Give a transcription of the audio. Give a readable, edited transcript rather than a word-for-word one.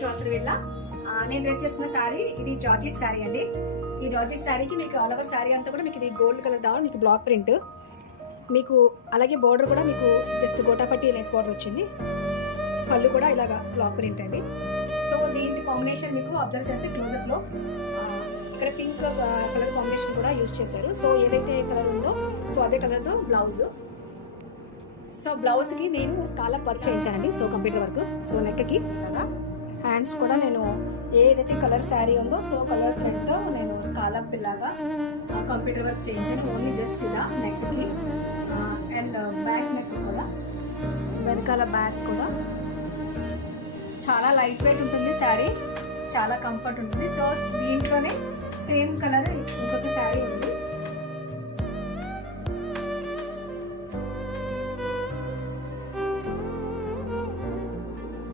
To అథర్వీళ్ళ. నేను రేపు చేస్తున్న శారీ ఇది జార్జెట్ శారీ అండి. ఈ జార్జెట్ శారీకి మీకు ఆల్ ఓవర్ శారీ అంతా కూడా మీకు ఇది గోల్డ్ కలర్ దావా, మీకు బ్లాక్ ప్రింట్, మీకు అలాగే బార్డర్ కూడా మీకు జస్ట్ గోటాపట్టి లేస్ బార్డర్ వచ్చింది. పళ్ళు కూడా ఇలాగా బ్లాక్ ప్రింట్ అండి. సో దీంటి కాంబినేషన్ మీకు అబ్జర్వ్ చేస్తే క్లోజప్లో ఇక్కడ పింక్ కలర్ కాంబినేషన్ కూడా యూజ్ చేశారు. సో ఏదైతే కలర్ ఉందో సో అదే కలర్తో బ్లౌజ్. సో బ్లౌజ్కి నేను స్కాలప్ వర్క్ చేయించానండి. So computer work. సో నెక్కి ఇలాగా హ్యాండ్స్ కూడా నేను ఏదైతే కలర్ శారీ ఉందో సో కలర్ థ్రెడ్తో నేను స్కాలప్ ఇలాగా కంప్యూటర్ వర్క్ చేయించాను. ఓన్లీ జస్ట్ ఇలా నెక్కి అండ్ బ్యాక్ నెక్ కూడా, వెనకాల బ్యాక్ కూడా చాలా లైట్ వెయిట్ ఉంటుంది శారీ, చాలా కంఫర్ట్ ఉంటుంది. సో దీంట్లోనే సేమ్ కలర్ ఇంకొక శారీ ఉంది.